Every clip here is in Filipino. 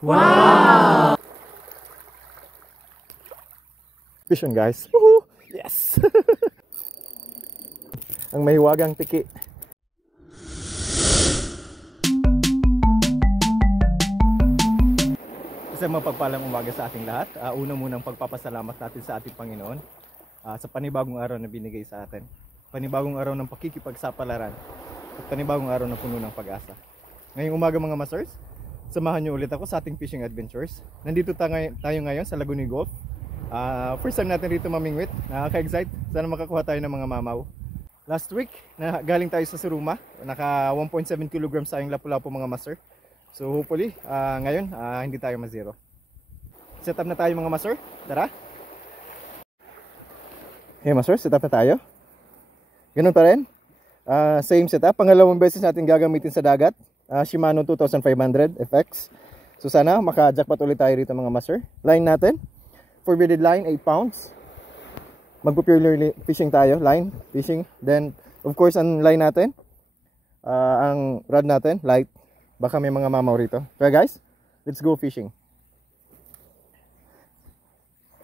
Wow! Fish on, guys. Woohoo! Yes! Ang mahiwagang tiki. Isang mapagpalang umaga sa ating lahat. Una munang pagpapasalamat natin sa ating Panginoon sa panibagong araw na binigay sa atin. Panibagong araw ng pakikipagsapalaran at panibagong araw na puno ng pag-asa. Ngayong umaga mga masters, samahan niyo ulit ako sa ating fishing adventures. Nandito tayo ngayon sa Laguni Gulf. First time natin rito mamingwit. Nakaka-excite. Sana makakuha tayo ng mga mamaw. Last week, galing tayo sa Suruma. Naka 1.7 kg tayong lapu-lapu mga master. So hopefully, ngayon hindi tayo ma-zero. Set up na tayo mga master. Tara! Hey master, set up na tayo. Ganun pa rin. Same setup. Pangalawang beses natin gagamitin sa dagat. Shimano 2500 FX. So sana maka-jackpot ulit tayo rito mga master. Line natin. Four-beaded line, 8 pounds. Magpo-pure fishing tayo. Line, fishing. Then, of course, ang line natin. Ang rod natin, light. Baka may mga mamaw rito. Kaya guys, let's go fishing.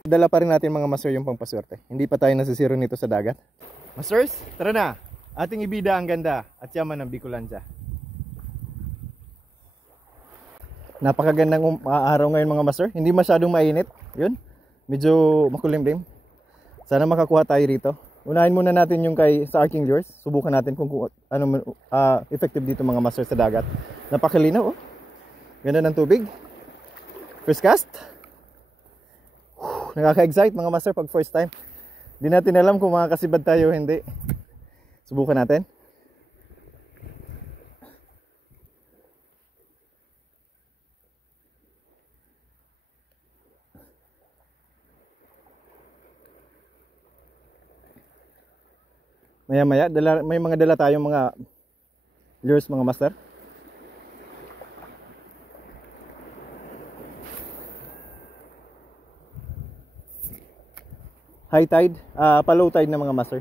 Dala pa rin natin mga master yung pangpaswerte. Hindi pa tayo nasisiro nito sa dagat. Masters, tara na! Ating ibida ang ganda at yaman ng Bicolandia. Napakagandang araw ngayon mga master. Hindi masyadong mainit. Yun, medyo makulimlim. Sana makakuha tayo rito. Unahin muna natin yung sa Arking Lures. Subukan natin kung ano effective dito mga master sa dagat. Napakalinaw oh. Ganda ng tubig. First cast. Nakaka-excite mga master pag first time. Hindi natin alam kung makakasibad tayo o hindi. Subukan natin. Maya-maya, may mga dala tayong mga lures mga master. High tide, pa-low tide na mga master.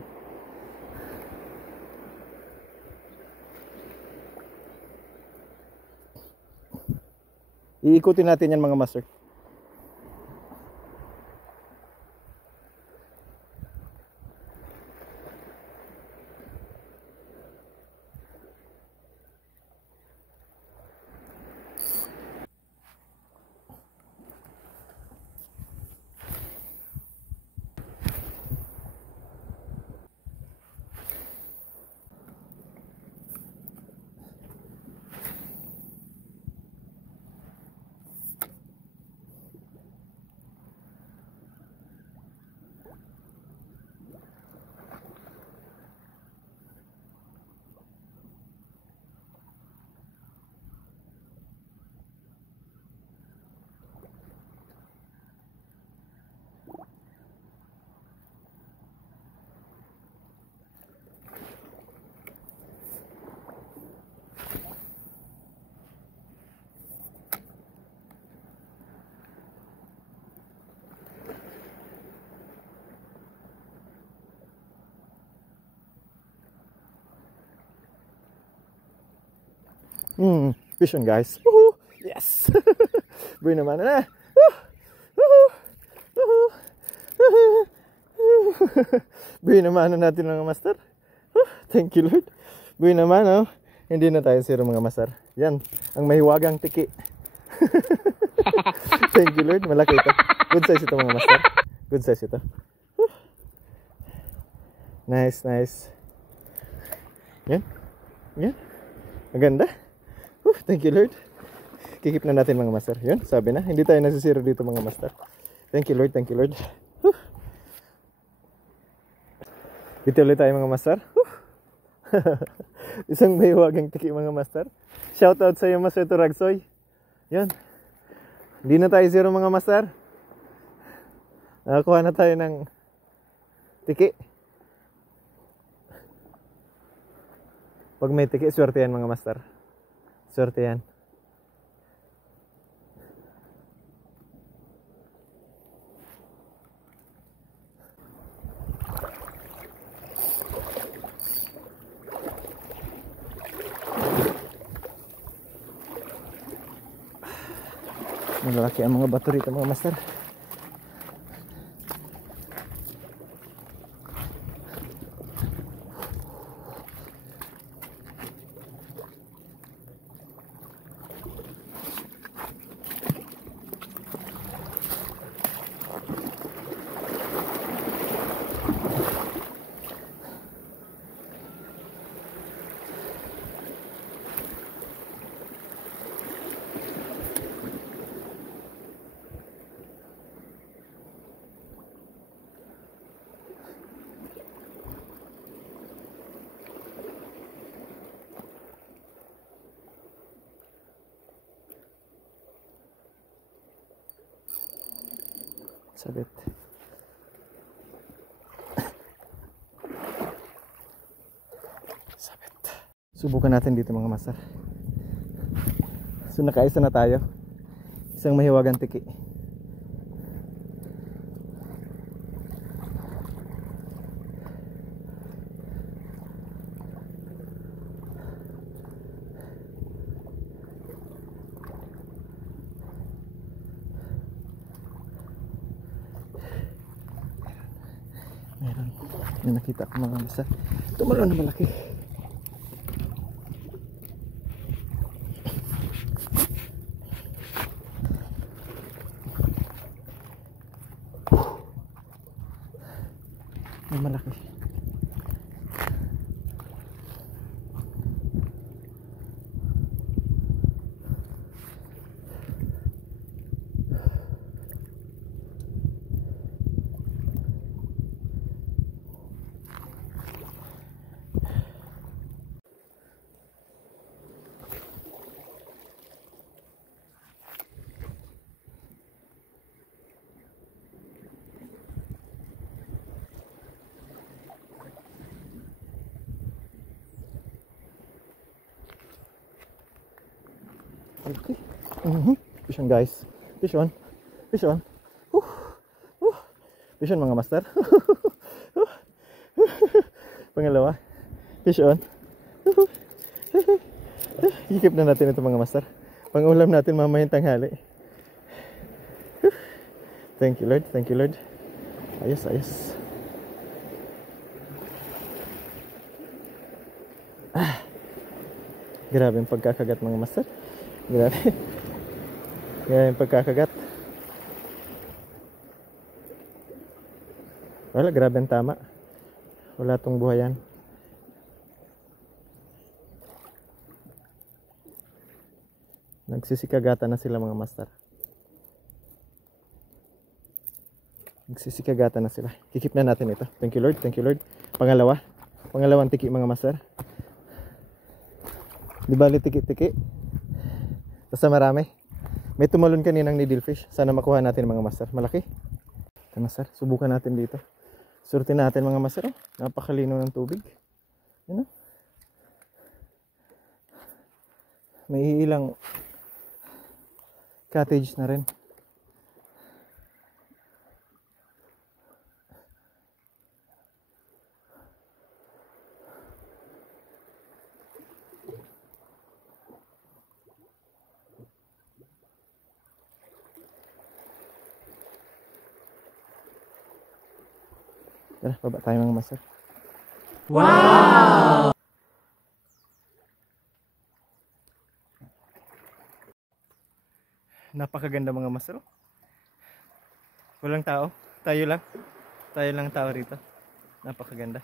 Iikutin natin yan mga master. Fish on guys. Woohoo! Yes! Boy naman na. Boy naman natin mga master. Thank you Lord. Boy naman oh. Hindi na tayo zero mga master. Yan, ang mahiwagang tiki. Thank you Lord, malaki ito. Good size ito mga master. Good size ito. Nice, nice. Yan. Yan. Maganda. Thank you Lord. Kikip na natin mga master. Yun, sabi na, hindi tayo nasisiro dito mga master. Thank you Lord, thank you Lord. Dito ulit tayo mga master. Isang mahiwagang tiki mga master. Shout out sa iyo Master Turagsoy. Yun. Hindi na tayo zero mga master. Nakakuha na tayo ng tiki. Pag may tiki, swerte yan mga master. Swerte yan. Malalaki ang mga bato rito mga master. Sabit. Sabit. Subukan natin dito mga master. So nakaisa na tayo. Isang mahiwagang tiki. Meron. May nakita ko mga master. Tumalon na malaki. May malaki. Okay. Fish on guys. Fish on. Fish on. Fish on mga master. Pangalawa. Fish on. Ikip na natin ito mga master. Pangulam natin mamayang tanghali. Thank you Lord. Thank you Lord. Ayos, ayos. Grabe yung pagkakagat mga master. Grabe. Grabe yung pagkakagat. Wala, grabe ang tama. Wala tong buhayan. Nagsisikagatan na sila mga master. Nagsisikagatan na sila. Kikip na natin ito. Thank you Lord. Thank you Lord. Pangalawa. Pangalawang tiki mga master. Di bali tiki-tiki. Basta marami. May tumalon kaninang needlefish. Sana makuha natin mga master. Malaki. Ito master. Subukan natin dito. Surtin natin mga master. Oh. Napakalino ng tubig. Yan, oh. May ilang cottage na rin. Tara, baba tayo mga master. Wow! Napakaganda mga master. Walang tao. Tayo lang. Tayo lang tao rito. Napakaganda.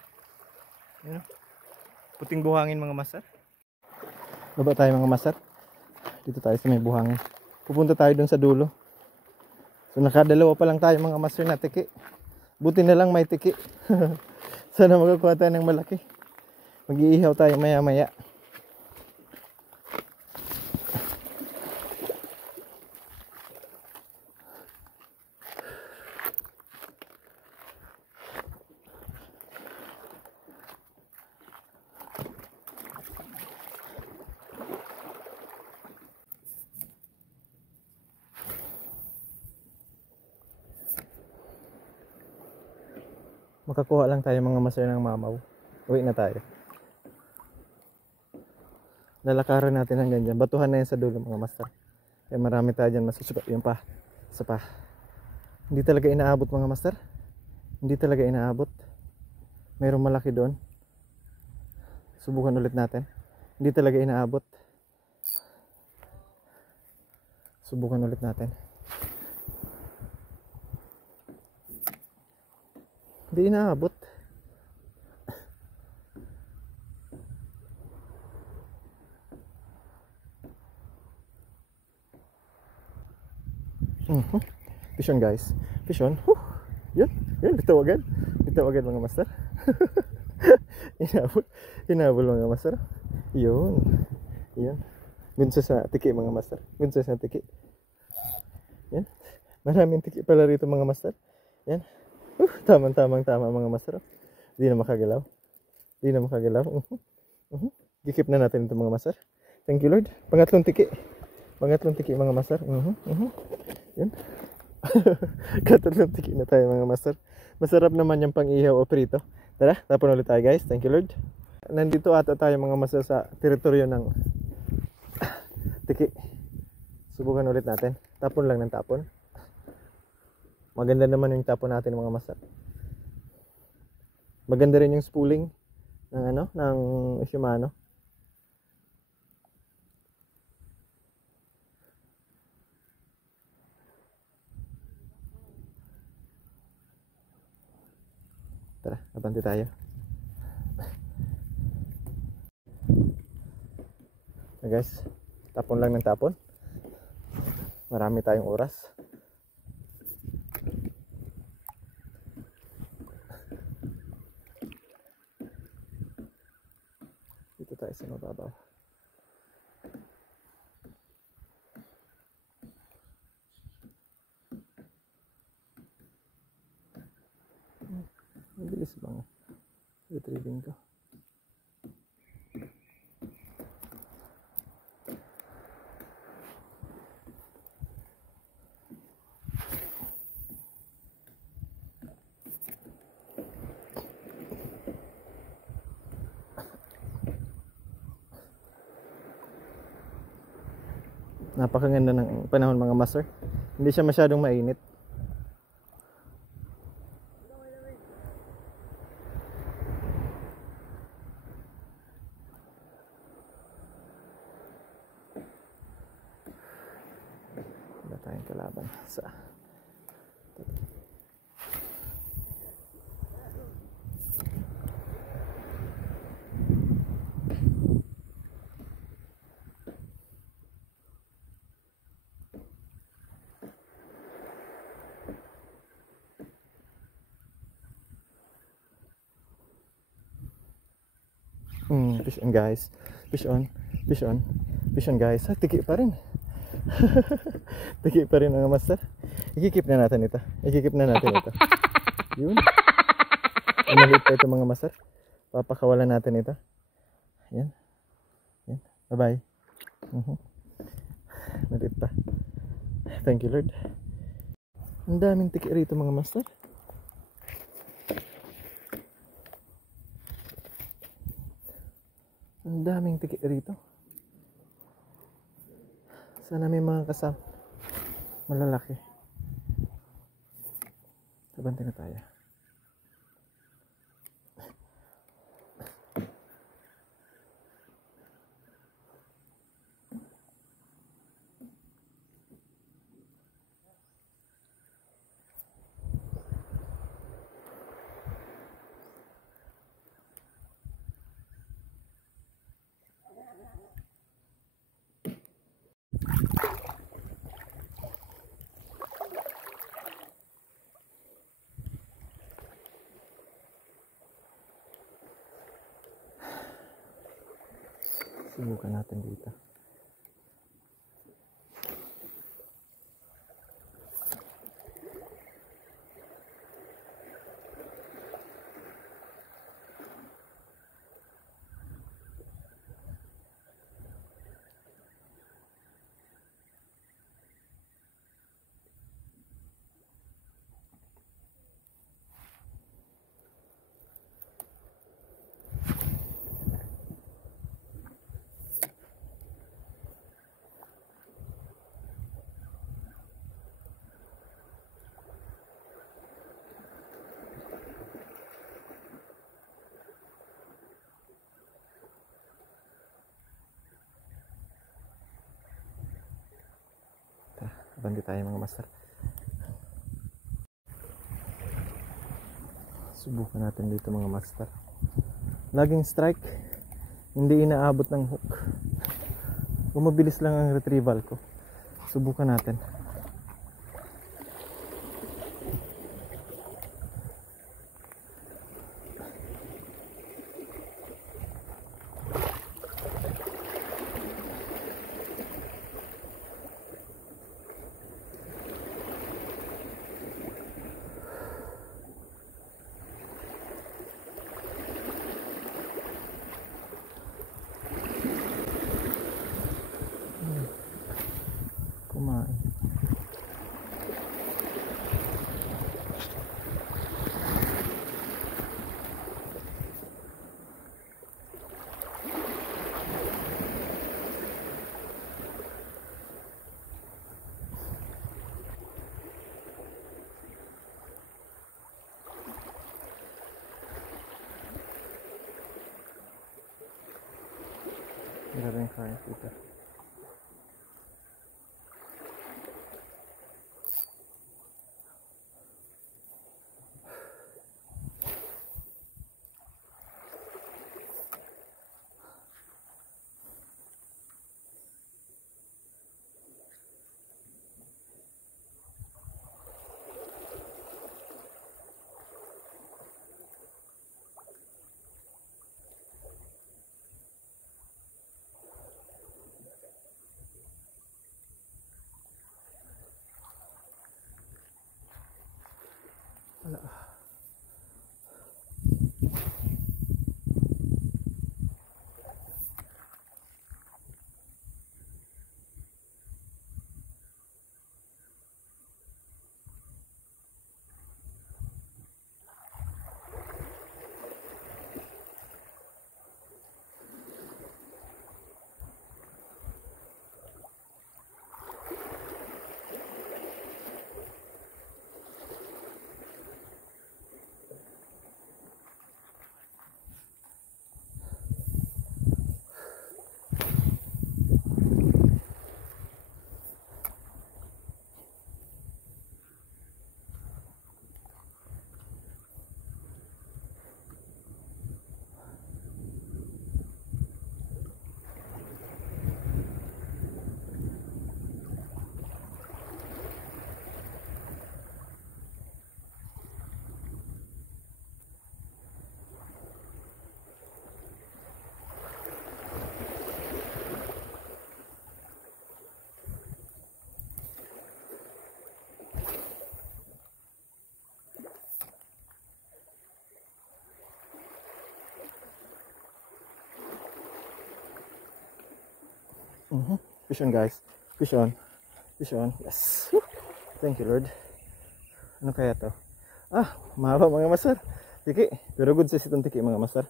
Yun, puting buhangin mga master. Baba tayo mga master. Dito tayo sa may buhangin. Pupunta tayo dun sa dulo. So nakadalawa pa lang tayo mga master na tiki. Buti na lang may tiki. Sana magkakuha tayo ng malaki. Mag-iihaw tayo maya maya. Makakuha lang tayo mga master ng mamaw. Uwi na tayo. Lalakaran natin hanggang dyan. Batuhan na yan sa dulo mga master. Kaya marami tayo dyan masusukat. Yun pa. Isa pa. Hindi talaga inaabot mga master. Hindi talaga inaabot. Mayroong malaki doon. Subukan ulit natin. Hindi talaga inaabot. Subukan ulit natin. Hindi inaabot. Fish on guys. Fish on. Yun. Yun. Bitaw agad. Bitaw agad mga master. Hinabol. Hinabol mga master. Yun. Yun. Gunsa sa tiki mga master. Gunsa sa tiki. Yan. Maraming tiki pala rito mga master. Yan. Tamang-tamang tama mga master. Hindi na makagalaw. Hindi na makagalaw. Gikip na natin ito mga master. Thank you Lord. Pangatlong tiki. Pangatlong tiki mga master. Yan. Katatlong tiki na tayo mga master. Masarap naman yung pang-ihaw o prito. Tara, tapon ulit tayo guys. Thank you Lord. Nandito ata tayo mga master sa teritoryo ng tiki. Subukan ulit natin. Tapon lang ng tapon. Maganda naman yung tapon natin mga master. Maganda rin yung spooling ng ng Shimano. Tara, abante tayo. So guys, tapon lang ng tapon. Marami tayong oras. Dito tayo sa mababaw. Mabilis bang retrieving ko? Napakaganda ng panahon mga master. Hindi siya masyadong mainit. Wala tayong kalaban sa fish on guys. Fish on. Fish on. Fish on guys. Tiki pa rin. Tiki pa rin mga master. Ikikip na natin ito. Ikikip na natin ito. Yun. Maliit pa ito mga master. Papakawalan natin ito. Yan. Yan. Bye bye. Maliit pa. Thank you Lord. Ang daming tiki rito mga master. Ang daming tiki rito. Sana may mga kasama malalaki. Sabante na tayo. Subukan natin dito. Bandi tayo mga master. Subukan natin dito mga master. Laging strike, hindi inaabot ng hook. Mabilis lang ang retrieval ko. Subukan natin. Kumain. Grabe yung current dito. Wala. Fish on guys. Fish on. Fish on. Yes. Woo. Thank you Lord. Ano kaya to? Mahaba mga master. Tiki. Pero good size itong tiki mga master.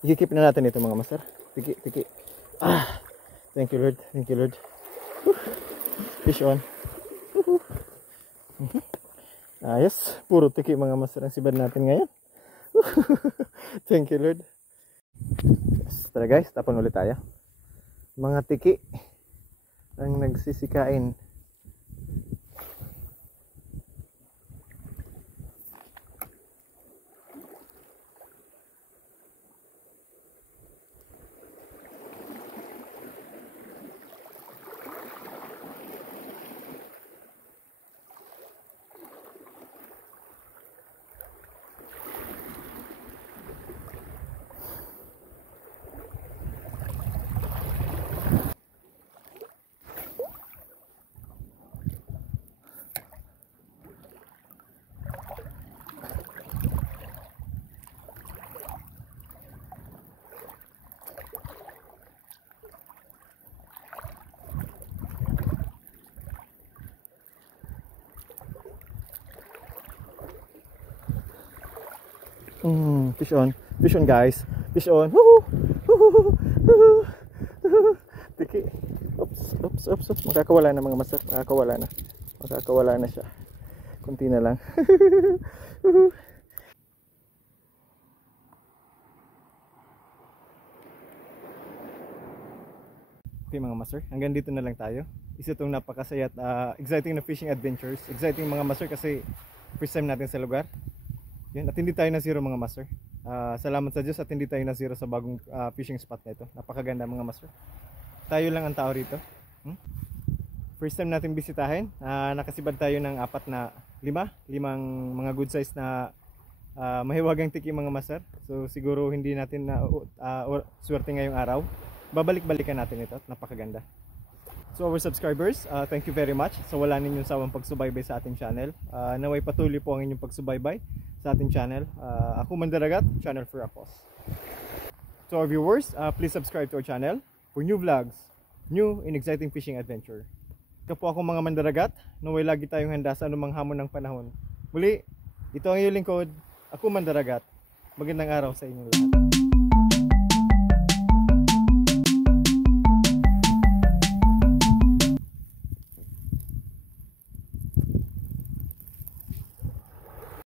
Ikikip na natin ito mga master. Tiki, tiki. Thank you Lord. Thank you Lord. Woo. Fish on. Yes. Puro tiki mga master ang sibad natin ngayon. Thank you Lord. Yes. Tara guys, tapon ulit tayo. Mga tiki ang nagsisikain. Fish on guys. Fish on. Tiki. Oops. Makakawala na mga master. Makakawala na siya. Kunti na lang. Okay mga master, hanggang dito na lang tayo. isa itong napakasaya at exciting na fishing adventures. Exciting mga master kasi first time natin sa lugar. Yan, at hindi tayo na zero mga master. Salamat sa Diyos at hindi tayo na zero sa bagong fishing spot na ito. Napakaganda mga master. Tayo lang ang tao rito. First time natin bisitahin. Nakasibad tayo ng limang mga good size na mahiwagang tiki mga master. So siguro hindi natin na swerte ngayong araw. Babalik-balikan natin ito. Napakaganda. So our subscribers, thank you very much sa wala ninyong sawang pagsubaybay sa ating channel. Naway patuloy po ang inyong pagsubaybay sa ating channel. Ako Mandaragat, channel for Akos. To our viewers, please subscribe to our channel for new vlogs, new and exciting fishing adventure. Ito po ako mga Mandaragat, naway lagi tayong handa sa anumang hamon ng panahon. Muli, ito ang iyong lingkod, ako Mandaragat. Magandang araw sa inyong lahat.